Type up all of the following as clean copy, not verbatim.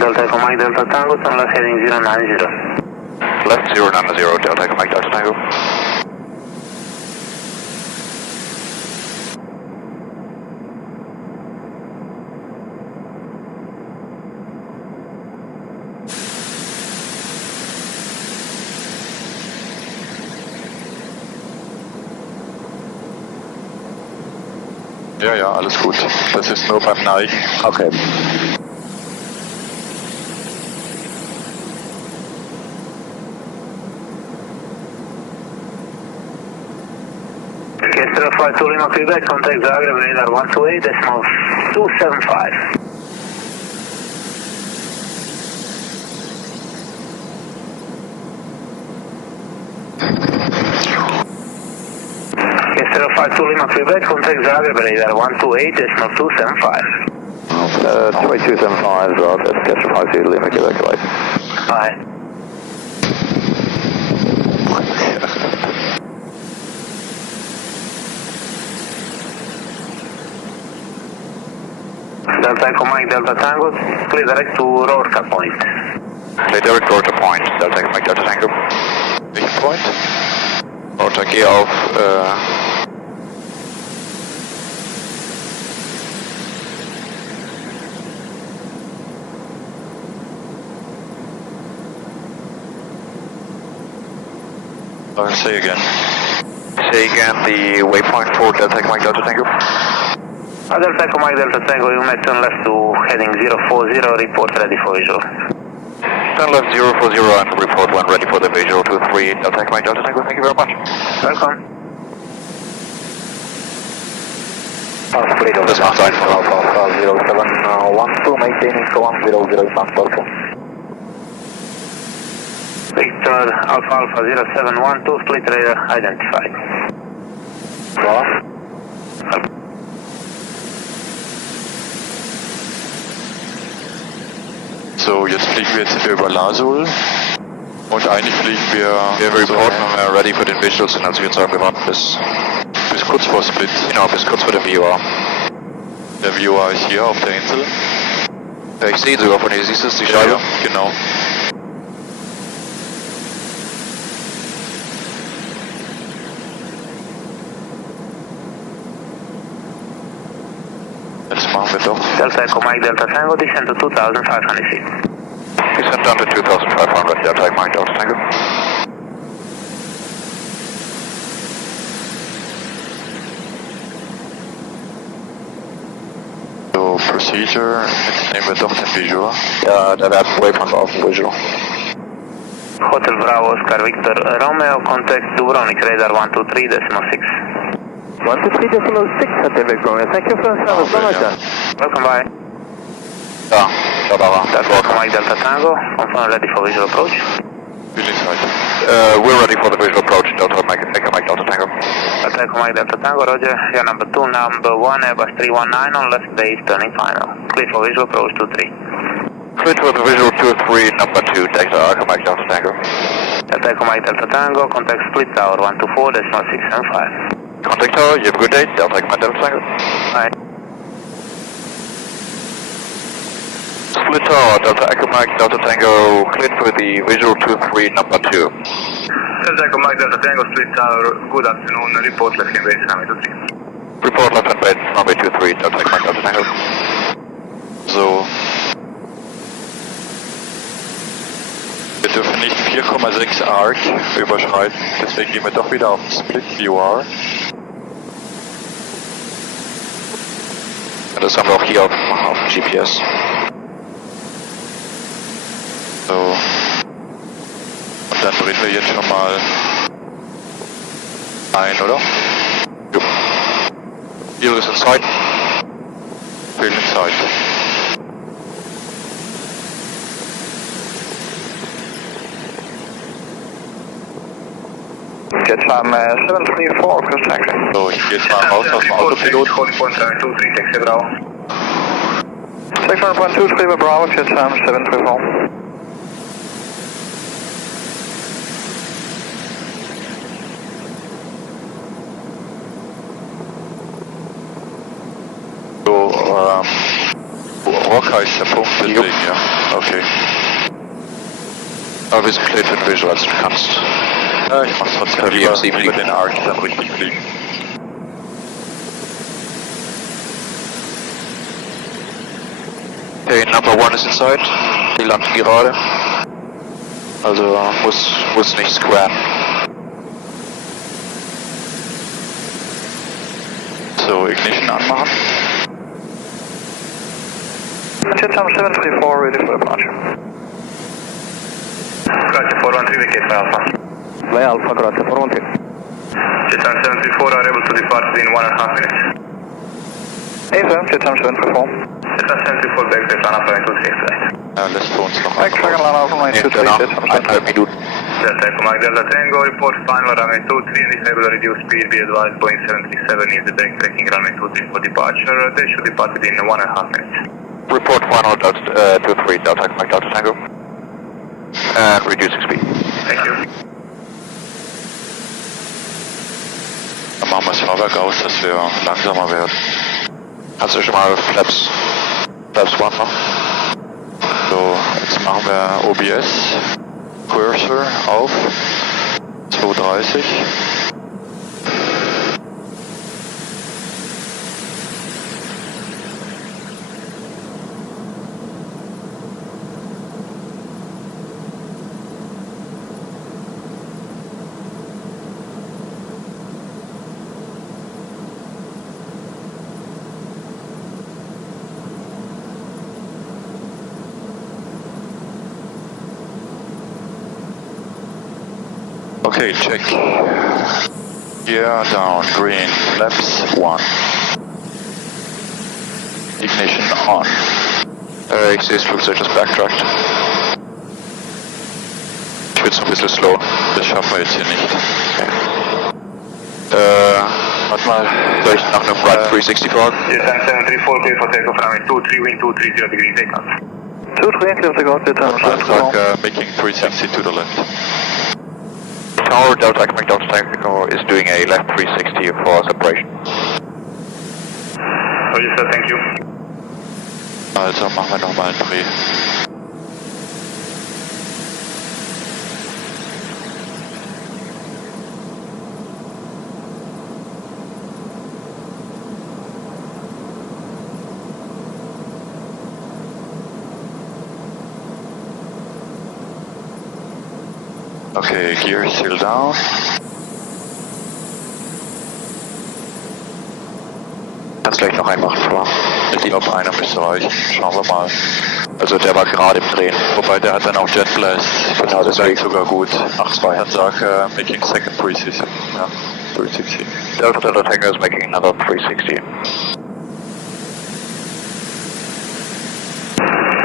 Delta Echo Mike Delta Tango, turn left heading 090. Left 090, Delta Echo Mike Delta Tango. Ja, ja, alles gut. Das ist nur beim Neigen. Okay. Cessna 5 Lima Quebec, contact Zagreb, radar 128.275. Cessna 5 Lima Quebec, contact Zagreb, radar 128.275. 28275, that's Cessna 5 Lima Quebec, right? Bye. Delta Echo Mike Delta Tango, clear direct to Rorca Point. Clear direct Rorca Point, Delta Echo Mike Delta Tango. Welchen Point? Rorca, geh auf, Say again. Say again the waypoint for Delta Echo Mike Delta Tango. Delta Echo Mike Delta Tango, you may turn left to heading 040, report ready for visual. Turn left 040 and report when ready for the visual 23 Delta Echo Mike Delta Tango. Thank you very much. Welcome. Das macht einfach. Alpha 0712, maintaining 100 is not possible. Victor Alpha Alpha 0712, split radar identified. So, jetzt fliegen wir über Lasul. Und eigentlich fliegen wir... Wir reporten, wenn wir ready für den Visual sind, also wir sagen, wir warten bis kurz vor Split. Genau, bis kurz vor dem VOR. Der VOR ist hier auf der Insel. Ja, ich sehe sogar von hier, siehst du es, die Scheibe? Ja, genau. Das machen wir doch. Delta Echo Mike Delta Tango, descend to 2500 feet. Descend down to 2500, Delta Echo Mike Delta Tango. So, Procedure, jetzt nehmen wir doch den Visual. Ja, der wird Waypoint auf dem Visual. Hotel Bravo Oscar Victor Romeo, contact Dubrovnik radar 123.6. 123.6 hat der Victoria. Thank you for the service. Oh, Bye-bye. Welcome by. Ja, da war er. Delta Echo Mike Delta Tango, confirm ready for visual approach. Bildungsseite. We're ready for the visual approach, Delta Echo Mike Delta Tango. Delta Echo Mike Delta Tango, roger. You're number 2, number 1, Airbus 319 on left base, turning final. Clear for visual approach 23. Clear for the visual 23, number 2, Delta Echo Mike Delta Tango. Delta Echo Mike Delta Tango, contact split tower 124.675. Contact tower, you have a good day, Delta Echo Mike Delta Tango. Bye. Split tower, Delta Echo Mike Delta Tango, cleared for the visual 23, number 2. Delta Echo Mike Delta Tango, split tower, good afternoon, report left in base, runway 23. Report left and base, runway 23, Delta Echo Mike Delta Tango. So. Wir dürfen nicht 4,6 Arc überschreiten, deswegen gehen wir doch wieder auf den Split VOR. Ja, das haben wir auch hier auf dem GPS. So. Und dann drehen wir jetzt schon mal ein, oder? Jo. Hier ist in Zeit. Fehlende Zeit. Jet time 734, cross taxi. So, ich gehe jetzt mal raus aus dem Autopilot. 600.23, Bravo. 600.23 Bravo, jet time 734. So, AK ist der Punkt, deswegen, ja. Okay. Aber wir sind clear für den Visual, also du kannst. Ja, ich mach's trotzdem lieber den Arc dann richtig fliegen. Okay, number one ist inside. Die landen gerade. Also muss nicht squaren. So, Ignition anmachen. Cessna 734 ready for departure. Croatia 413, vacate by Alpha. By Alpha, Croatia 413. Cessna 734 are able to depart within 1.5 minutes. Affirm, Cessna 734. Cessna 734 back to Plan Alpha 923 flight. Ja, lässt für uns noch Back Dragon Line Alpha 923, Cessna 734. Minuten. Delta Echo Mike Delta Tango, report final runway 23 and disable reduce speed, be advised Boeing 737 is the backtracking runway 23 for departure, they should depart within 1.5 minutes. Report final Delta 23, Delta Mike Delta Tango. And reducing speed. Thank you. Dann machen wir das Fahrwerk aus, dass wir langsamer werden. Hast du schon mal Flaps 1 noch? So, jetzt machen wir OBS. Cursor auf 230. Okay, check. Gear down, green, flaps 1. Ignition on. Ich sehe das Flugzeug, das backtrackt. Ich bin so ein bisschen slow. Das schaffen wir jetzt hier nicht. Warte mal, soll ich nach einem Flight 360 fragen? Cessna 734 clear for takeoff runway 23, wind 230 degree takeoff. 230, clear to go, Cessna 734. Making 360 to the left. Tower Delta Mike Delta Tango is doing a left 360 for separation. Roger sir, thank you. Also machen wir nochmal einen Dreh. Okay, gear is still down. Kannst gleich noch einmachen, Flor. Ich glaube, einer müsste reichen. Schauen wir mal. Also der war gerade im Drehen. Wobei der hat dann auch Jet Blast. Genau, Das deswegen. wäre sogar gut. 8-2. Dann sag making second pre-season. Ja, 360. Delta Delta Tango is making another 360.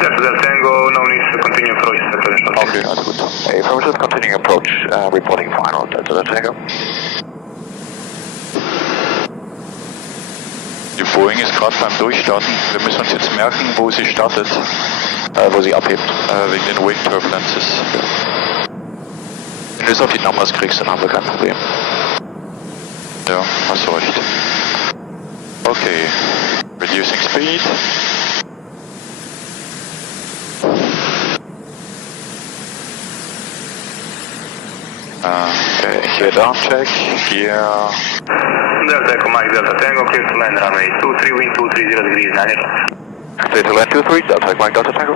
Delta Delta Tango, no need to continue approach. Okay, alles gut. Affirmative, continuing approach, reporting final Delta Delta Tango. Die Boeing ist gerade beim Durchstarten. Wir müssen uns jetzt merken, wo sie startet. Wo sie abhebt. Wegen den Wing Turbulences. Wenn du es auf die Numbers kriegst, dann haben wir kein Problem. Ja, hast du recht. Okay. Reducing speed. Gear down check. Gear. Delta Echo Mike Delta Tango, clear to land runway 23, wind 230 degrees 9 left. Clear to land 23, Delta Mike Delta Tango.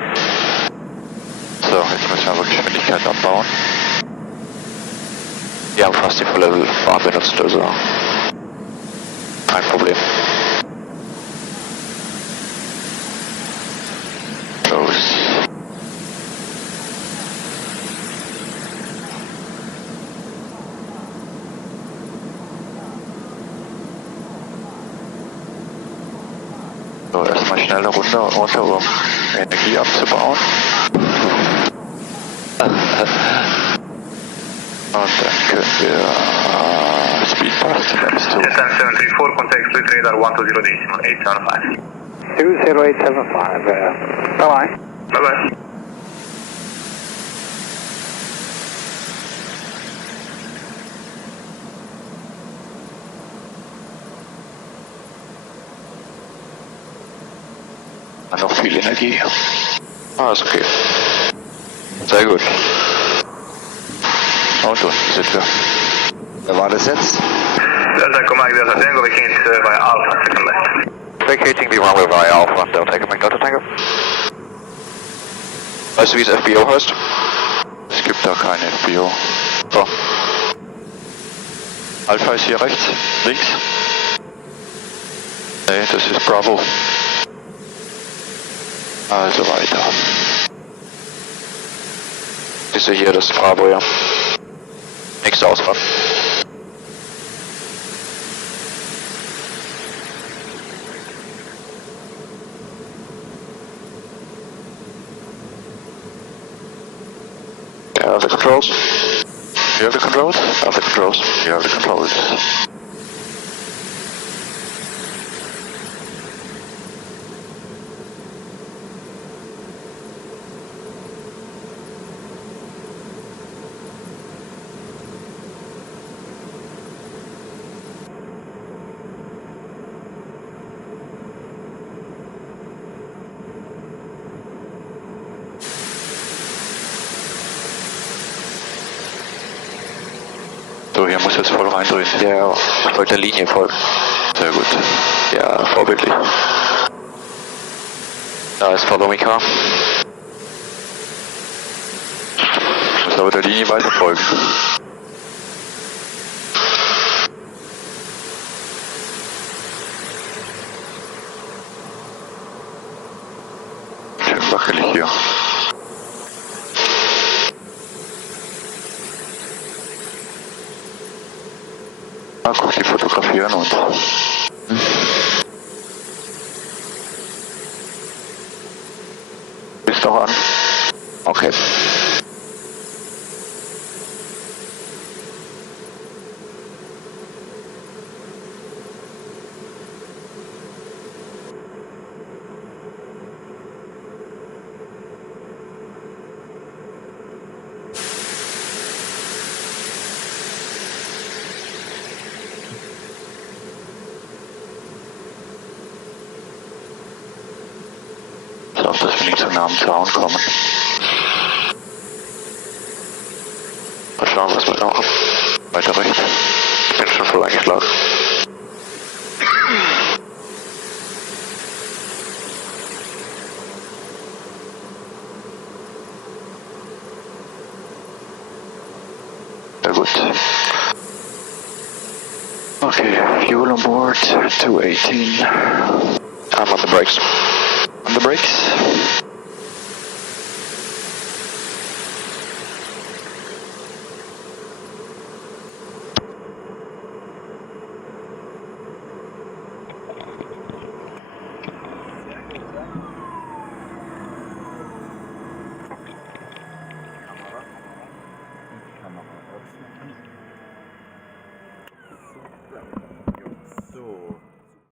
So, jetzt müssen wir aber Geschwindigkeit abbauen. Wir haben fast die volle Bahn benutzt, also kein Problem. Los. So, erstmal schnell eine Runde runter, um Energie abzubauen. Und dann können wir Speed Pass zu Flaps 2. Cessna 734, contact fleet radar 120 decimal 875. 20875, bye-bye. Bye bye. Noch viel Energie. Ah, ist okay. Sehr gut. Und unten sind wir. Wer war das jetzt? Delta Command Delta Tango, we can't via Alpha, second left. Vacating the runway via Alpha, Delta Echo Mike Delta Tango. Weißt du, wie es FBO heißt? Es gibt da keine FBO. Oh. Alpha ist hier rechts, links. Nee, das ist Bravo. Also weiter. Siehst du hier, das ist Bravo, ja. Nächste Ausfahrt. Yeah, the controls. You have the controls? Have the controls. You have the controls. So, hier muss jetzt voll reindrehen. Ja, ich wollte der Linie folgen. Sehr gut. Ja, vorbildlich. Da ist Follow Me Car. Ich muss aber der Linie weiter folgen. Schön wackelig hier. Ah, guck, die fotografieren uns. Ist doch an. Okay. Ich glaube, dass wir nicht zu nah am Zaun kommen. Mal schauen, was wir noch. Weiter rechts. Ich bin schon voll eingeschlagen. Sehr gut. Okay, fuel on board, 218. I'm on the brakes. On the brakes. So.